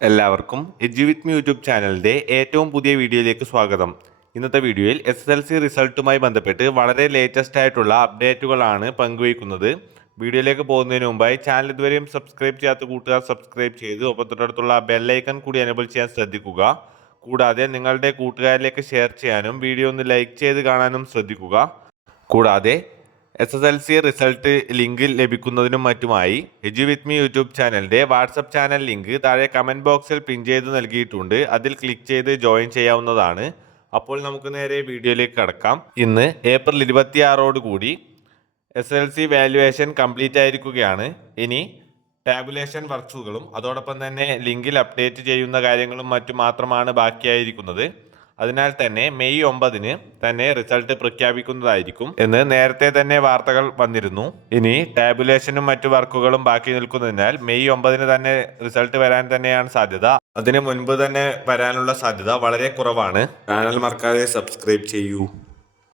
എല്ലാവർക്കും edu with me YouTube ചാനലിൻ്റെ ഏറ്റവും പുതിയ വീഡിയോയിലേക്ക് സ്വാഗതം. ഇന്നത്തെ വീഡിയോയിൽ SSLC റിസൾട്ടുമായി ബന്ധപ്പെട്ട് വളരെ ലേറ്റസ്റ്റ് ആയിട്ടുള്ള അപ്ഡേറ്റുകളാണ് പങ്കുവയ്ക്കുന്നത്. വീഡിയോയിലേക്ക് പോകുന്നതിന് മുമ്പായി ചാനൽ ഇതുവരെയും സബ്സ്ക്രൈബ് ചെയ്യാത്ത കൂട്ടുകാർ സബ്സ്ക്രൈബ് ചെയ്ത് ഒപ്പം തൊട്ടടുത്തുള്ള ബെല്ലൈക്കൺ കൂടി എനേബിൾ ചെയ്യാൻ ശ്രദ്ധിക്കുക. കൂടാതെ നിങ്ങളുടെ കൂട്ടുകാരിലേക്ക് ഷെയർ ചെയ്യാനും വീഡിയോ ഒന്ന് ലൈക്ക് ചെയ്ത് കാണാനും ശ്രദ്ധിക്കുക. കൂടാതെ SSLC റിസൾട്ട് ലിങ്ക് ലഭിക്കുന്നതിനും മറ്റുമായി എഡ്യു വിത്ത് മീ യൂട്യൂബ് ചാനലിൻ്റെ വാട്സപ്പ് ചാനൽ ലിങ്ക് താഴെ കമൻറ്റ് ബോക്സിൽ പിൻ ചെയ്ത് നൽകിയിട്ടുണ്ട്. അതിൽ ക്ലിക്ക് ചെയ്ത് ജോയിൻ ചെയ്യാവുന്നതാണ്. അപ്പോൾ നമുക്ക് നേരെ വീഡിയോയിലേക്ക് കടക്കാം. ഇന്ന് ഏപ്രിൽ 26 കൂടി SSLC വാല്യുവേഷൻ കംപ്ലീറ്റ് ആയിരിക്കുകയാണ്. ഇനി ടാബുലേഷൻ വർക്ക്സുകളും അതോടൊപ്പം തന്നെ ലിങ്കിൽ അപ്ഡേറ്റ് ചെയ്യുന്ന കാര്യങ്ങളും മറ്റും മാത്രമാണ് ബാക്കിയായിരിക്കുന്നത്. അതിനാൽ തന്നെ മെയ് 9 തന്നെ റിസൾട്ട് പ്രഖ്യാപിക്കുന്നതായിരിക്കും എന്ന് നേരത്തെ തന്നെ വാർത്തകൾ വന്നിരുന്നു. ഇനി ടാബുലേഷനും മറ്റു വർക്കുകളും ബാക്കി നിൽക്കുന്നതിനാൽ മെയ് 9 തന്നെ റിസൾട്ട് വരാൻ തന്നെയാണ് സാധ്യത. അതിന് മുൻപ് തന്നെ വരാനുള്ള സാധ്യത വളരെ കുറവാണ്. ചാനൽ മറക്കാതെ സബ്സ്ക്രൈബ് ചെയ്യൂ.